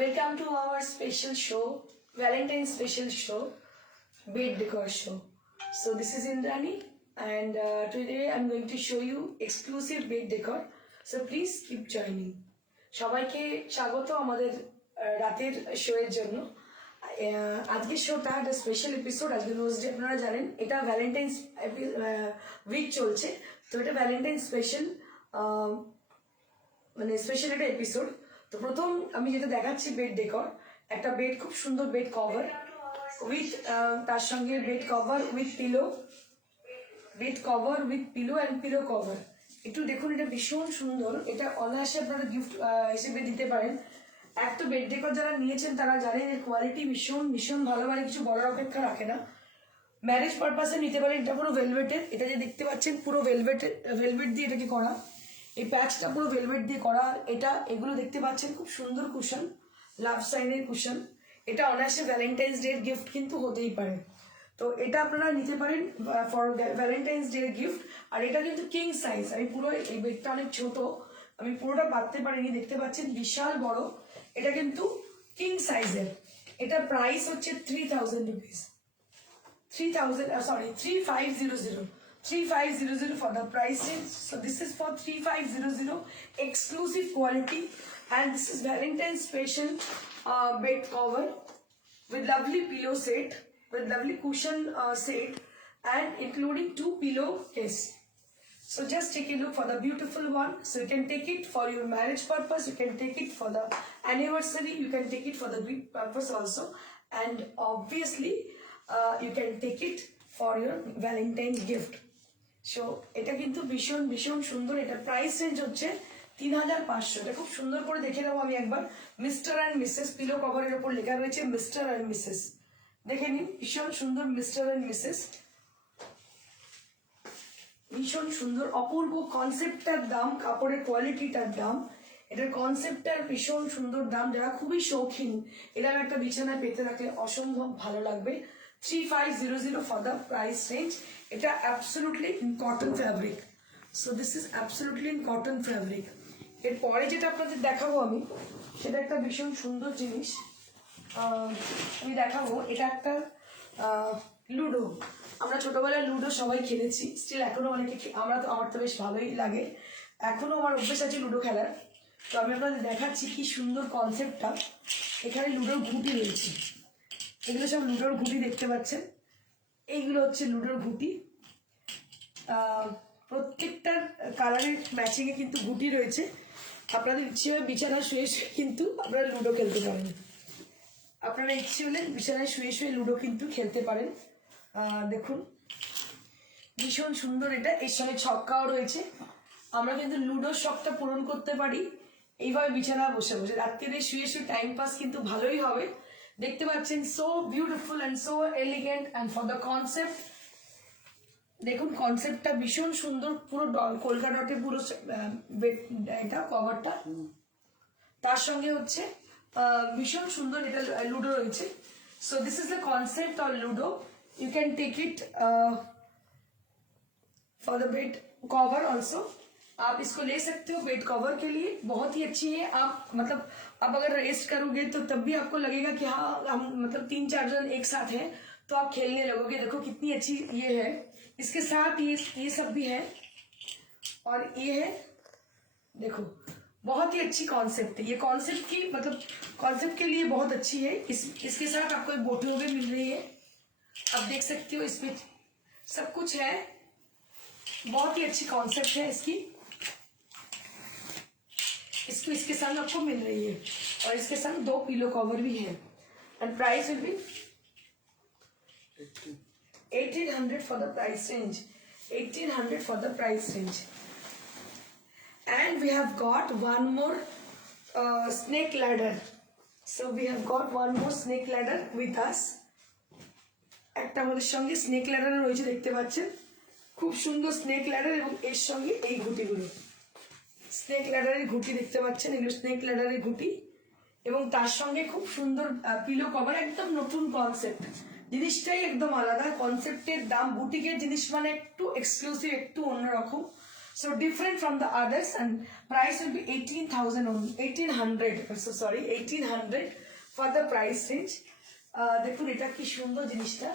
Welcome to our special show, Valentine special show, Bed Decor show. So this is Indrani, and today I'm going to show you exclusive bed decor. So please keep joining. সবাইকে স্বাগত আমাদের রাতের show এর জন্য। আজকের শোটা একটা special episode. আজকে রোজ ডে আপনারা জানেন, এটা ভ্যালেন্টাইন্স উইক চলছে, তো এটা ভ্যালেন্টাইন স্পেশাল মানে স্পেশাল একটা এপিসোড। তো প্রথম আমি যেটা দেখাচ্ছি বেড ডেকর, একটা বেড, খুব সুন্দর বেড কভার উইথ তার সঙ্গে bed cover with pillow, bed cover with pillow and pillow cover. একটু দেখুন, এটা ভীষণ সুন্দর। এটা অনায়াসে আপনারা গিফট হিসেবে দিতে পারেন। এক তো বেড ডেকর যারা নিয়েছেন তারা জানেন এর কোয়ালিটি ভীষণ ভীষণ ভালো, মানে কিছু বলার অপেক্ষা রাখে না। ম্যারেজ পারপাসে নিতে পারেন। এটা পুরো ভেলভেটের, এটা যে দেখতে পাচ্ছেন পুরো ভেলভেট দিয়ে এটাকে করা। এই প্যাচটা পুরো ভেলভেট দিয়ে করা। এটা এগুলো দেখতে পাচ্ছেন খুব সুন্দর কুশন, লাভ সাইনের কুশন। এটা অনায়াসে ভ্যালেন্টাইন্স ডে গিফট কিন্তু হতেই পারে। তো এটা আপনারা নিতে পারেন ফর ভ্যালেন্টাইন্স ডে গিফট। আর এটা কিন্তু কিং সাইজ। আমি পুরো, এই বেডটা অনেক ছোট, আমি পুরোটা পাততে পারিনি, দেখতে পাচ্ছেন বিশাল বড়। এটা কিন্তু কিং সাইজের। এটা প্রাইস হচ্ছে 3000 rupees, 3500 3500 for the price range. So this is for 3500 exclusive quality, and this is Valentine's special bed cover with lovely pillow set, with lovely cushion set, and including 2 pillow case. So just take a look for the beautiful one. So you can take it for your marriage purpose, you can take it for the anniversary, you can take it for the gift purpose also, and obviously you can take it for your Valentine gift. So এটা কিন্তু ভীষণ ভীষণ সুন্দর। এটা price range হচ্ছে 3500। এটা খুব সুন্দর করে দেখে নেবো আমি একবার। মিস্টার অ্যান্ড মিসেস পিলো কভারের ওপর লেখা রয়েছে মিস্টার অ্যান্ড মিসেস। দেখে নিন, ভীষণ সুন্দর মিস্টার অ্যান্ড মিসেস, ভীষণ সুন্দর অপূর্ব। কনসেপ্টটার দাম, কাপড়ের কোয়ালিটিটার দাম, এটার কনসেপ্টটার ভীষণ সুন্দর দাম। যারা খুবই শৌখিন, এরকম একটা বিছানায় পেতে রাখলে অসম্ভব ভালো লাগবে। 3500 for the price range. এটা absolutely in cotton fabric. So this is absolutely in cotton fabric. এরপরে যেটা আপনাদের দেখাবো আমি, সেটা একটা ভীষণ সুন্দর জিনিস আমি দেখাবো। এটা একটা লুডো। আমরা ছোটবেলায় লুডো সবাই খেলেছি, স্টিল এখনো অনেকে, আমার তো বেশ ভালোই লাগে, এখনো আমার অভ্যেস আছে লুডো খেলার। তো আমি আপনাদের দেখাচ্ছি কি সুন্দর কনসেপ্টটা। এখানে লুডোর ঘুঁটি রয়েছে, এগুলো সব লুডোর ঘুঁটি দেখতে পাচ্ছেন। এইগুলো হচ্ছে লুডোর ঘুঁটি। প্রত্যেকটার কালারের ম্যাচিংয়ে কিন্তু ঘুঁটি রয়েছে। আপনাদের ইচ্ছে হলে বিছানায় শুয়ে শুয়ে কিন্তু আপনারা লুডো খেলতে পারেন। আপনারা ইচ্ছে হলে বিছানায় শুয়ে শুয়ে লুডো কিন্তু খেলতে পারেন। দেখুন ভীষণ সুন্দর এটা। এর সঙ্গে ছক্কাও রয়েছে। আমরা কিন্তু লুডোর শখটা পূরণ করতে পারি এইভাবে বিছানা বসে বসে। রাত্রিরে শুয়ে শুয়ে টাইম পাস কিন্তু ভালোই হবে। দেখতে পাচ্ছেন so beautiful and so elegant. And for the concept, দেখুন কনসেপ্টটা ভীষণ সুন্দর। পুরো কলকা ডটে পুরো এটা কভারটা, তার সঙ্গে হচ্ছে ভীষণ সুন্দর এটা লুডো রয়েছে। So this is the concept और ludo. You can take it for the bed cover also. आप इसको ले सकते हो बेड कवर के लिए, बहुत ही अच्छी है। आप मतलब आप अगर रेस्ट करोगे तो तब भी आपको लगेगा कि हाँ हम मतलब 3-4 जन एक साथ हैं, तो आप खेलने लगोगे। देखो कितनी अच्छी ये है। इसके साथ ये सब भी है, और ये है, देखो बहुत ही अच्छी कॉन्सेप्ट है ये। कॉन्सेप्ट की मतलब कॉन्सेप्ट के लिए बहुत अच्छी है। इसके साथ आपको एक बोटियों भी मिल रही है, आप देख सकते हो इसमें सब कुछ है। बहुत ही अच्छी कॉन्सेप्ट है इसकी। इसके संग आपको मिल रही है, और इसके संग 2 पिलो कवर भी है। And price will B 1800 for the price range, 1800 for the price range. And we have got one more snake ladder. So we have got one more snake ladder with us. একটা আমাদের সঙ্গে snake ladder রয়েছে, দেখতে পাচ্ছেন খুব সুন্দর snake ladder. এবং এর সঙ্গে এই ঘুঁটিগুলো, স্নেক ল্যাডারের ঘুঁটি দেখতে পাচ্ছেন, এগুলো স্নেক ল্যাডারের ঘুঁটি। এবং তার সঙ্গে খুব সুন্দর পিলো কভার। একদম নতুন কনসেপ্ট, জিনিসটাই একদম আলাদা। কনসেপ্টের দাম, বুটিকের জিনিস মানে একটু এক্সক্লুসিভ, একটু অন্যরকম। So different from the others, and price will be 18,000 only, 1800. So sorry, 1800 for the price range. দেখুন এটা কি সুন্দর জিনিসটা,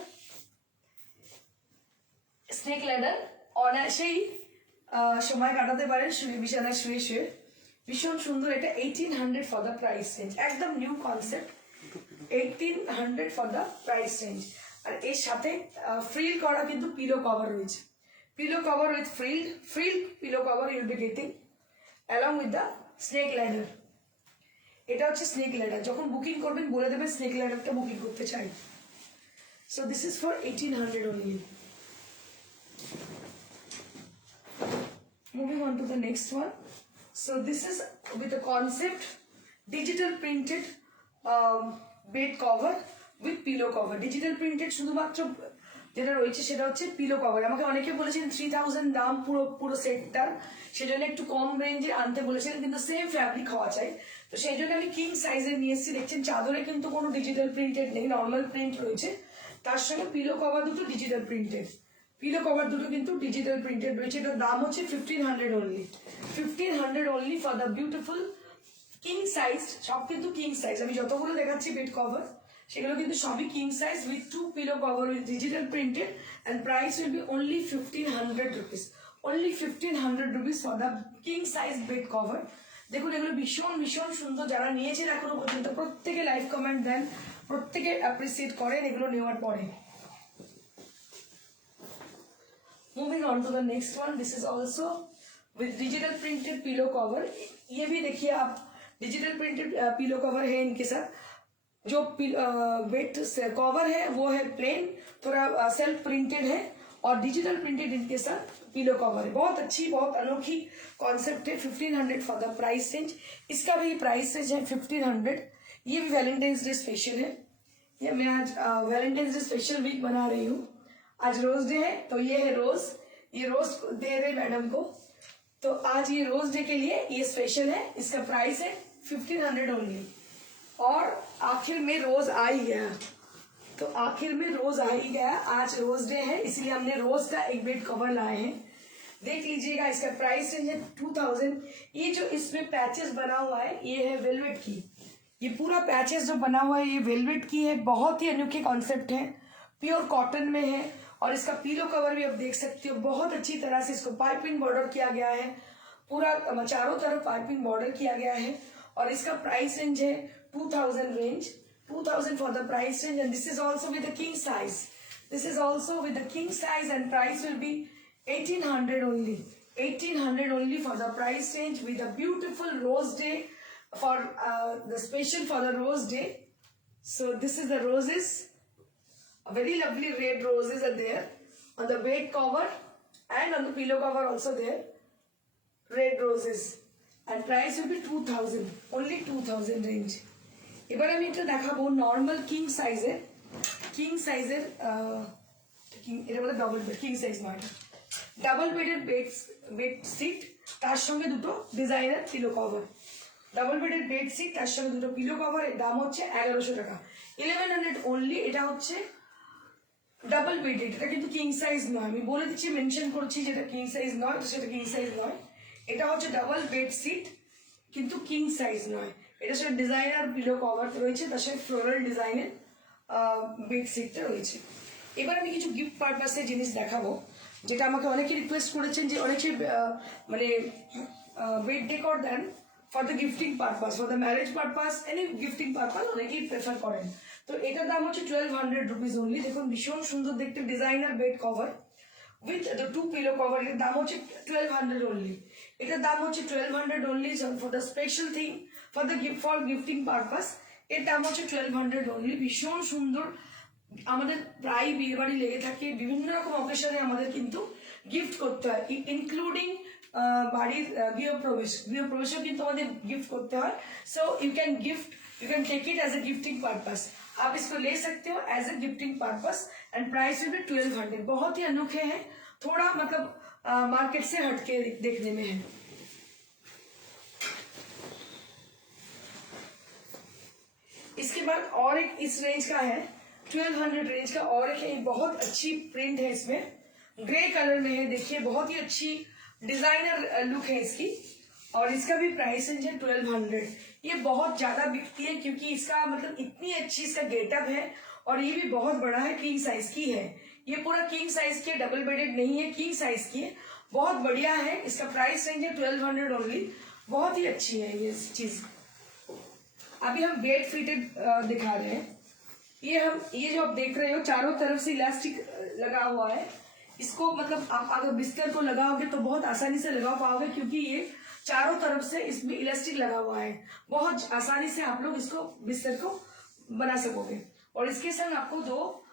স্নেক ল্যাডার অনায়াসেই সময় কাটাতে পারেন শুয়ে বিছানায় শুয়ে শুয়ে, ভীষণ সুন্দর। এটা 1800 ফর দ্য প্রাইস রেঞ্জ, একদম new concept, 1800 for the price range. আর এর সাথে ফ্রিল করা কিন্তু পিলো কভার রয়েছে, pillow cover with frill pillow cover you'll be getting along with the snake ladder. এটা হচ্ছে স্নেক ল্যাডার, যখন বুকিং করবেন বলে দেবেন স্নেক ল্যাডারটা বুকিং করতে চাই। So this is for 1800 only. Moving on to the next one. So this is with the concept digital printed bed cover with pillow cover. Digital printed শুধুমাত্র যেটা রয়েছে সেটা হচ্ছে পিলো কভার। আমাকে অনেকে বলেছেন 3000 দাম পুরো সেটটার, সেজন্য একটু কম রেঞ্জে আনতে বলেছিলেন, কিন্তু সেম ফ্যাব্রিক হওয়া চাই, তো সেই জন্য আমি কিং সাইজের নিয়ে এসেছি। দেখছেন চাদরে কিন্তু কোনো ডিজিটাল প্রিন্টেড নেই, নর্মাল প্রিন্ট রয়েছে, তার সঙ্গে পিলো কভার দুটো ডিজিটাল প্রিন্টেড, পিলো কভার দুটো কিন্তু ডিজিটাল প্রিন্টেড রয়েছে। এটার দাম হচ্ছে 1500 only, 1500 only for the beautiful king size. সব কিন্তু কিং সাইজ, আমি যতগুলো দেখাচ্ছি বেড কভার সেগুলো কিন্তু সবই king size with 2 pillow cover with digital printed, and price will be only 1500 rupees, only 1500 rupees for the king size bed cover. দেখুন এগুলো ভীষণ ভীষণ সুন্দর, যারা নিয়েছেন এখনো পর্যন্ত প্রত্যেকে লাইভ কমেন্ট দেন, প্রত্যেকে অ্যাপ্রিসিয়েট করেন এগুলো নেওয়ার পরে। Moving on to the next one, this is also with digital printed pillow cover. ये भी देखिए आप, डिजिटल प्रिंटेड पिलो कवर है इनके साथ। जो बेड कवर है वो है प्लेन, थोड़ा सेल्फ प्रिंटेड है, और डिजिटल प्रिंटेड इनके साथ पिलो कवर है। बहुत अच्छी, बहुत अनोखी कॉन्सेप्ट है। 1500 फॉर द प्राइस रेंज, इसका भी प्राइस रेंज है 1500। ये भी वैलेंटाइंस डे स्पेशल है, ये मैं आज वैलेंटाइंस डे स्पेशल वीक बना रही हूँ। आज रोज डे है, तो ये है रोज, ये रोज दे रहे मैडम को, तो आज ये रोज डे के लिए ये स्पेशल है। इसका प्राइस है 1500 ओनली। और आखिर में रोज आ ही गया, तो आखिर में रोज आ ही गया, आज रोज डे है इसलिए हमने रोज का एक बेड कवर लाए हैं। देख लीजिएगा, इसका प्राइस रेंज है 2000। ये जो इसमें पैचेस बना हुआ है ये है वेलवेट की, ये पूरा पैचेस जो बना हुआ है ये वेलवेट की है, बहुत ही अनोखे कॉन्सेप्ट है, प्योर कॉटन में है। और इसका पिलो कवर भी आप देख सकते हो, बहुत अच्छी तरह से इसको पाइपिंग बॉर्डर किया गया है, पूरा चारों तरफ पाइपिंग बॉर्डर किया गया है। और इसका प्राइस रेंज है 2000 range, 2000 for the price range, and this is also with the king size, this is also with the king size, and price will be 1800 only, 1800 only for the price range, with a beautiful rose day for the special for the rose day. So this is the roses, a very lovely red roses are there on the bed cover and on the pillow cover also there, red roses, and price will be 2000, only 2000 range. এবার আমি এটা দেখাবো normal king সাইজের, এটা বলে double bed, king size নয়, double বেডের bed seat, তার সঙ্গে দুটো ডিজাইনার পিলো কভার, ডাবল বেডের বেড সিট তার সঙ্গে দুটো পিলো কভার। এর দাম হচ্ছে 1100 টাকা, 1100 অনলি। এটা হচ্ছে ডাবল বেড, এটা কিন্তু কিং সাইজ নয়, আমি বলে দিচ্ছি, মেনশন করছি যেটা কিং সাইজ নয়, তো সেটা কিং সাইজ নয়। এটা হচ্ছে ডাবল বেড সিট কিন্তু কিং সাইজ নয়। এটা সাথে ডিজাইনার পিলো কভার রয়েছে, তার সাথে ফ্লোরাল ডিজাইনের বেড সিটটা রয়েছে। এবার আমি কিছু গিফট পারপাসের জিনিস দেখাবো, যেটা আমাকে অনেকে রিকোয়েস্ট করেছেন, যে অনেকে মানে বেড ডেকর দেন for the gifting purpose, for the marriage purpose, any gifting purpose অনেকেই প্রেফার করেন। তো এটার দাম হচ্ছে 1200 রুপিস অনলি। দেখুন ভীষণ সুন্দর দেখতে designer bed cover with the 2 pillow cover, এর দাম হচ্ছে 1200 অনলি। এটার দাম হচ্ছে 1200 only for the special thing, for the gift, for gifting purpose. এর দাম হচ্ছে 1200 অনলি। ভীষণ সুন্দর, আমাদের প্রায় বিয়ে বাড়ি লেগে থাকে, বিভিন্ন রকম অকেশনে আমাদের কিন্তু গিফট করতে হয়, ইনক্লুডিং বাড়ির গৃহপ্রবেশও কিন্তু আমাদের গিফট করতে হয়। So you can gift, you can take it as a gifting purpose, आप इसको ले सकते हो as a gifting purpose, and price will be 1200। बहुत ही अनोखे हैं, थोड़ा मतलब मार्केट से हटके देखने में है। इसके बाद और एक इस रेंज का है, 1200 रेंज का और एक है, बहुत अच्छी प्रिंट है, इसमें ग्रे कलर में है, देखिए बहुत ही अच्छी डिजाइनर लुक है इसकी। और इसका भी प्राइस रेंज है 1200। ये बहुत ज्यादा बिकती है क्योंकि इसका मतलब इतनी अच्छी इसका गेटअप है और ये भी बहुत बड़ा है, किंग साइज की है। ये पूरा किंग साइज की है, डबल बेडेड नहीं है, किंग साइज की है, बहुत बढ़िया है। इसका प्राइस रेंज है 1200 ओनली। बहुत ही अच्छी है ये चीज। अभी हम बेड फिटेड दिखा रहे हैं। ये जो आप देख रहे हो चारों तरफ से इलास्टिक लगा हुआ है। इसको मतलब आप अगर बिस्तर को लगाओगे तो बहुत आसानी से लगा पाओगे क्योंकि ये चारों तरफ से इसमें इलास्टिक लगा हुआ है। बहुत आसानी से आप लोग इसको बिस्तर को बना सकोगे। और इसके संग आपको 2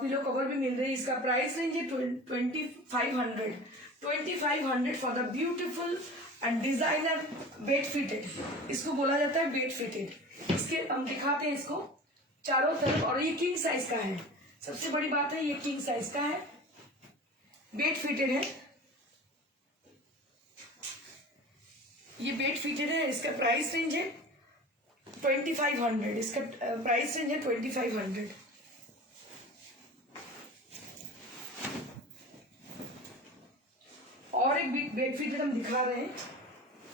पिलो कवर भी मिल रही है। इसका प्राइस रेंज है 2500 for the beautiful and designer bed fitted. इसको बोला जाता है बेड फिटेड। इसके हम दिखाते हैं इसको चारों तरफ। और ये किंग साइज का है, सबसे बड़ी बात है ये किंग साइज का है, बेड फिटेड है। ये बेड फिटेड है। इसका प्राइस रेंज है 2500। इसका प्राइस रेंज है 2500। और एक बेड फिटेड हम दिखा रहे हैं।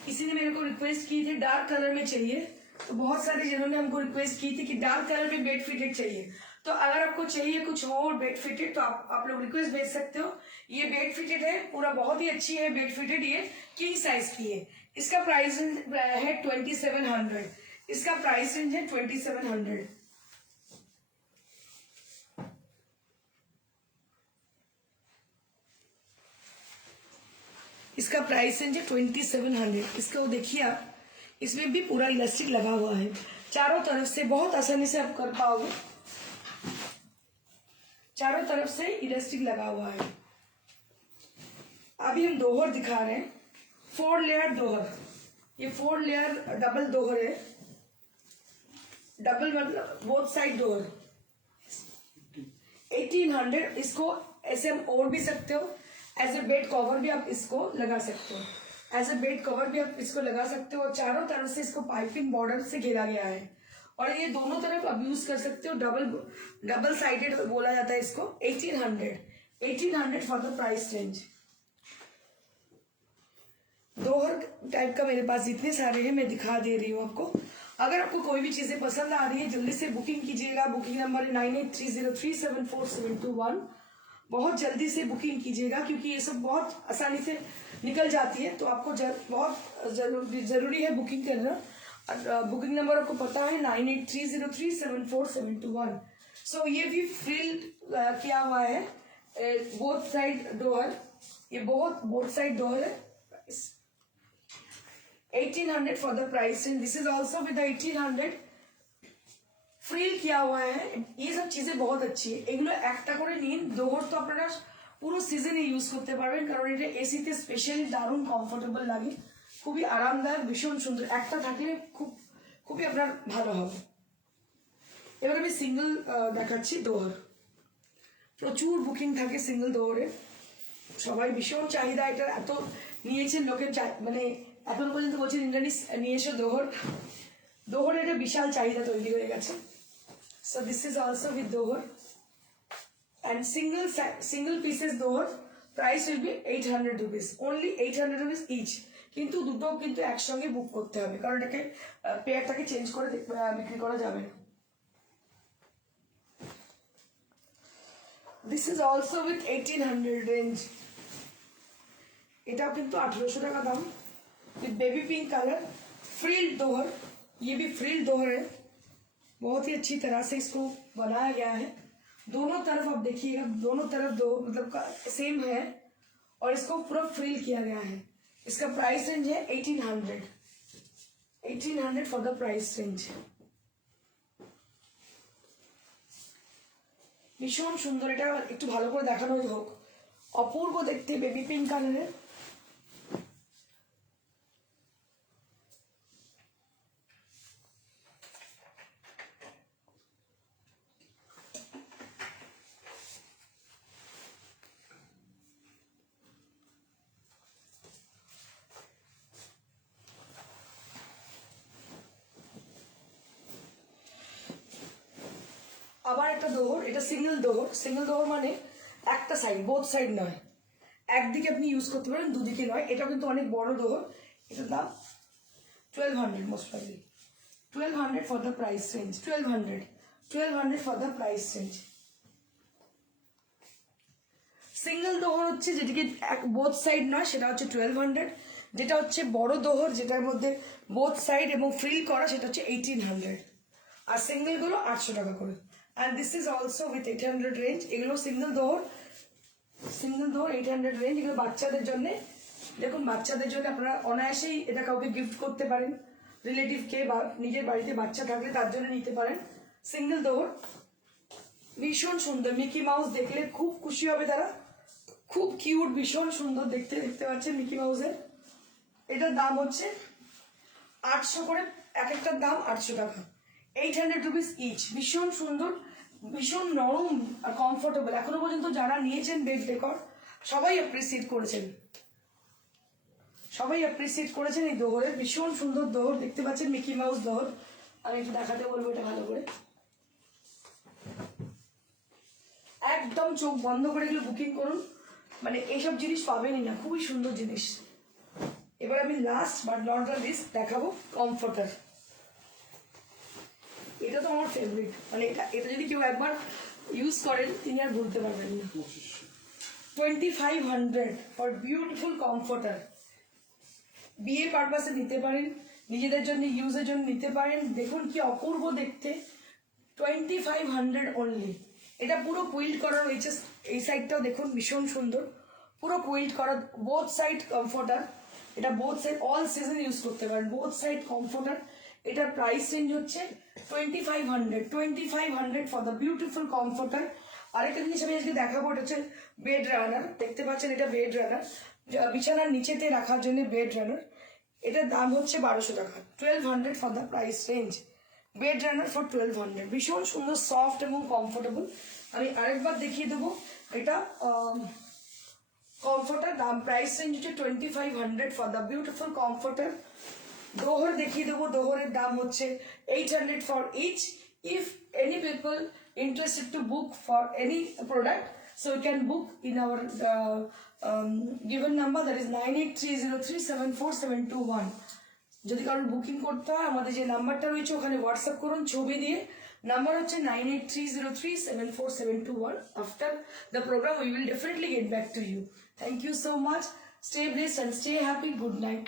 किसी ने मेरे को रिक्वेस्ट की थी डार्क कलर में चाहिए, तो बहुत सारे जनों ने हमको रिक्वेस्ट की थी कि डार्क कलर में बेड फिटेड चाहिए। तो अगर आपको चाहिए कुछ और बेड फिटेड तो आप लोग रिक्वेस्ट भेज सकते हो। ये बेड फिटेड है, पूरा बहुत ही अच्छी है बेड फिटेड। ये किंग साइज की है। इसका प्राइस है 2700। इसका प्राइस रेंज है 2700। इसका प्राइस रेंज है 2700। इसको देखिए आप, इसमें भी पूरा इलास्टिक लगा हुआ है चारों तरफ से, बहुत आसानी से आप कर पाओगे। चारों तरफ से इलास्टिक लगा हुआ है। अभी हम दोहर दिखा रहे हैं, 4 लेयर दोहर। ये 4 लेयर डबल दोहर है। डबल मतलब बोथ साइड दोहर। 1800। इसको ऐसे हम ओढ़ भी सकते हो, एज ए बेड कवर भी आप इसको लगा सकते हो, एज ए बेड कवर भी आप इसको लगा सकते हो। और चारों तरफ से इसको पाइपिंग बॉर्डर से घेरा गया है और ये दोनों तरफ आप यूज कर सकते हो। डबल साइडेड बोला जाता है इसको। 1800 फॉर द प्राइस रेंज। दोहर टाइप का मेरे पास जितने सारे हैं मैं दिखा दे रही हूँ आपको। अगर आपको कोई भी चीजें पसंद आ रही है जल्दी से बुकिंग कीजिएगा। बुकिंग नंबर है 9830374721। बहुत जल्दी से बुकिंग कीजिएगा क्योंकि ये सब बहुत आसानी से निकल जाती है, तो आपको बहुत जरूरी है बुकिंग करना। बुकिंग नंबर आपको पता है 9830374721। सो ये भी फ्रिल किया हुआ है बोथ साइड डोर। ये बोथ साइड डोर है। 1800 for the price and this is also with 1800 frill किया हुआ है। ये सब चीजें बहुत अच्छी है। এগুলো একটা করে নিন। দোহর তো আপনারা পুরো সিজনে ইউজ করতে পারবেন কারণ এটা এসিতে স্পেশালি দারুণ কমফোর্টেবল লাগে, খুবই আরামদায়ক, ভীষণ সুন্দর। একটা থাকলে খুবই আপনার ভালো হবে। এবার আমি সিঙ্গেল দেখাচ্ছি দোহর। প্রচুর বুকিং থাকে সিঙ্গেল দোহরে, সবাই ভীষণ চাহিদা। এটা এত নিয়েছেন লোকে, মানে এখন পর্যন্ত বলছেন ইন্দ্রাণী নিয়ে এসো দোহর। দোহরের একটা বিশাল চাহিদা তৈরি হয়ে গেছে। So this is also with dohar and single pieces dohar price will be 800 rupees, only 800 rupees each। কিন্তু দুটো কিন্তু একসঙ্গে বুক করতে হবে কারণ এটাকে পেয়ারটাকে চেঞ্জ করে বিক্রি করা যাবে না। দিস ইজ অলসো উইথ 1800 রেঞ্জ। এটাও কিন্তু 1800 টাকা দাম with baby pink colour frilled dohar. ये भी फ्रिल्ड दोहर है, बहुत ही अच्छी तरह से इसको बनाया गया है। दोनों तरफ आप देखिएगा, दोनों तरफ दो मतलब सेम है और इसको पूरा फ्रिल किया गया है। इसका प्राइस रेंज है 1800 फॉर द प्राइस रेंज। ভীষণ সুন্দর। এটা একটু ভালো করে দেখানো হোক। অপূর্ব দেখতে বেবি পিঙ্ক কালারের। আবার একটা দোহর, এটা সিঙ্গেল দোহর। সিঙ্গেল দোহর মানে একটা সাইড, বোথ সাইড নয়, একদিকে আপনি ইউজ করতে পারেন, দুদিকে নয়। এটা কিন্তু অনেক বড় দোহর। এটার দাম 1200 most probably, 1200 for the price range, 1200 for the price range. Single দোহর হচ্ছে যেটিকে বোথ সাইড নয়, সেটা হচ্ছে 1200। যেটা হচ্ছে বড় দোহর, যেটার মধ্যে বোথ সাইড এবং ফ্রিল করা, সেটা হচ্ছে 1800। আর সিঙ্গেলগুলো 800 টাকা করে। And this is also with 800 range. এগুলো সিঙ্গেল দোহর 800 রেঞ্জ। এগুলো বাচ্চাদের জন্য। দেখুন, বাচ্চাদের জন্য আপনারা অনায়াসেই এটা কাউকে গিফট করতে পারেন, রিলেটিভকে বা নিজের বাড়িতে বাচ্চা থাকলে তার জন্য নিতে পারেন। সিঙ্গেল দোহর ভীষণ সুন্দর। মিকি মাউস দেখলে খুব খুশি হবে তারা, খুব কিউট, ভীষণ সুন্দর দেখতে। দেখতে পাচ্ছেন মিকি মাউসের। এটার দাম হচ্ছে 800 করে, এক একটার দাম 800 টাকা, 800 রুপিস ইচ। ভীষণ সুন্দর, ভীষণ নরম আর কমফোর্টেবল। এখনো পর্যন্ত যারা নিয়েছেন বেড ডেকর সবাই অ্যাপ্রিসিয়েট করেছেন, এই দোহরের। ভীষণ সুন্দর দোহর, দেখতে পাচ্ছেন মিকি মাউস দোহর। আমি একটু দেখাতে বলবো এটা ভালো করে। একদম চোখ বন্ধ করে এগুলো বুকিং করুন, মানে এইসব জিনিস পাবেনই না, খুবই সুন্দর জিনিস। এবার আমি last but not the least দেখাবো কমফোর্টার। এটা তো আমার ফেভারিট, মানে এটা যদি কেউ একবার ইউজ করেন তিনি আর ভুলতে পারবেন না। 2500 ফর বিউটিফুল কমফোর্টার। বিয়ে পারপাসে নিতে পারেন, নিজেদের জন্য ইউজের জন্য নিতে পারেন। দেখুন কি অপূর্ব দেখতে, 2500 অনলি। এটা পুরো কুইল্ট করা রয়েছে, এই সাইডটাও দেখুন ভীষণ সুন্দর, পুরো কুইল্ট করা, বোথ সাইড কমফোর্টার। এটা both side all season use করতে পারেন, বোথ সাইড কমফোর্টার। এটার প্রাইস রেঞ্জ হচ্ছে 2500 ফর দ্য বিউটিফুল কমফোর্টার। আরেকটা জিনিস আমি আজকে দেখাবো, এটা হচ্ছে বেড রানার। দেখতে পাচ্ছেন এটা বেড রানার, বিছানার নিচেতে রাখার জন্য বেড রানার। এটার দাম হচ্ছে 1200 টাকা, 1200 for the price range. Bed runner for 1200, ভীষণ সুন্দর, সফট এবং কমফোর্টেবল। আমি আরেকবার দেখিয়ে দেবো। এটা কমফোর্টার, দাম প্রাইস রেঞ্জ হচ্ছে 2500 ফর দ্য বিউটিফুল কমফোর্টার। দোহর দেখিয়ে দেবো, দোহরের দাম হচ্ছে 800 for each. If any people interested to book for any product, so you can book in our given number, that is 9830374721. যদি কারোর বুকিং করতে হয় আমাদের যে নাম্বারটা রয়েছে ওখানে হোয়াটসঅ্যাপ করুন ছবি দিয়ে। নাম্বার হচ্ছে 9830374721. After the program we will definitely get back to you. Thank you so much. Stay blessed and stay happy. Good night.